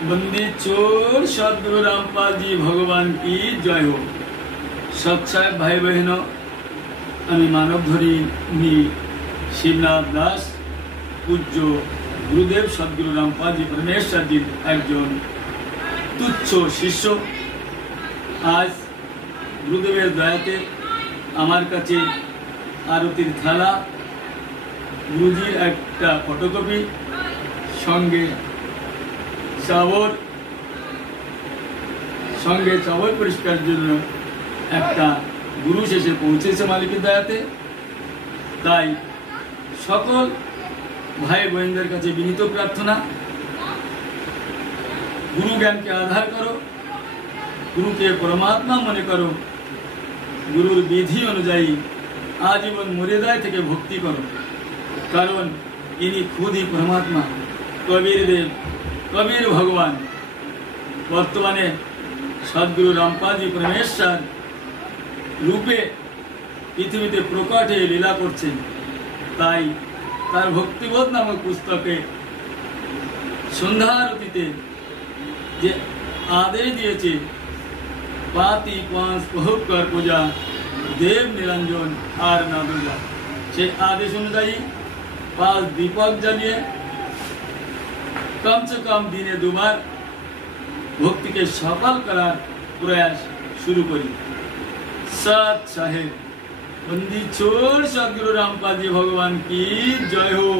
बंदी चोर सदगुरु रामपाल जी भगवान की जय हो। सत्साहेब भाई बहनों, আমি মানবধরী শিবনাথ দাস পূজ্য গুরুদেব সদ্গুরু রামপাল জি পরমেশ্বরজির একজন তুচ্ছ শিষ্য। আজ গুরুদেবের দয়াতে আমার কাছে আরতির থালা, গুরুজির একটা ফটোকপি, সঙ্গে চাবর পরিষ্কার জন্য একটা গুরু শেষে পৌঁছেছে মালিকের দয়াতে। তাই সকল ভাই বোনদের কাছে বিনীত প্রার্থনা, গুরু জ্ঞানকে আধার করো, গুরুকে পরমাত্মা মনে করো, গুরুর বিধি অনুযায়ী আজীবন মর্যাদায় থেকে ভক্তি করো, কারণ ইনি খুদই পরমাত্মা, কবির দেব, কবির ভগবান। বর্তমানে সদ্গুরু রামপাল জি পরমেশ্বর রূপে পৃথিবীতে প্রকট হয়ে লীলা করছেন। তাই তার ভক্তিবোধ নামক পুস্তকে সন্ধ্যা আরতিতে যে আদেশ দিয়েছে, পাতি পাঁচ পহুকর পূজা দেব নিরঞ্জন আর না দুর্গা, সেই আদেশ অনুযায়ী 5 দীপক জ্বালিয়ে কমসে কম দিনে 2 বার ভক্তিকে সফল করার প্রয়াস শুরু করি। सत साहेब बंदी चोर सदगुरु रामपाल जी भगवान की जय हो।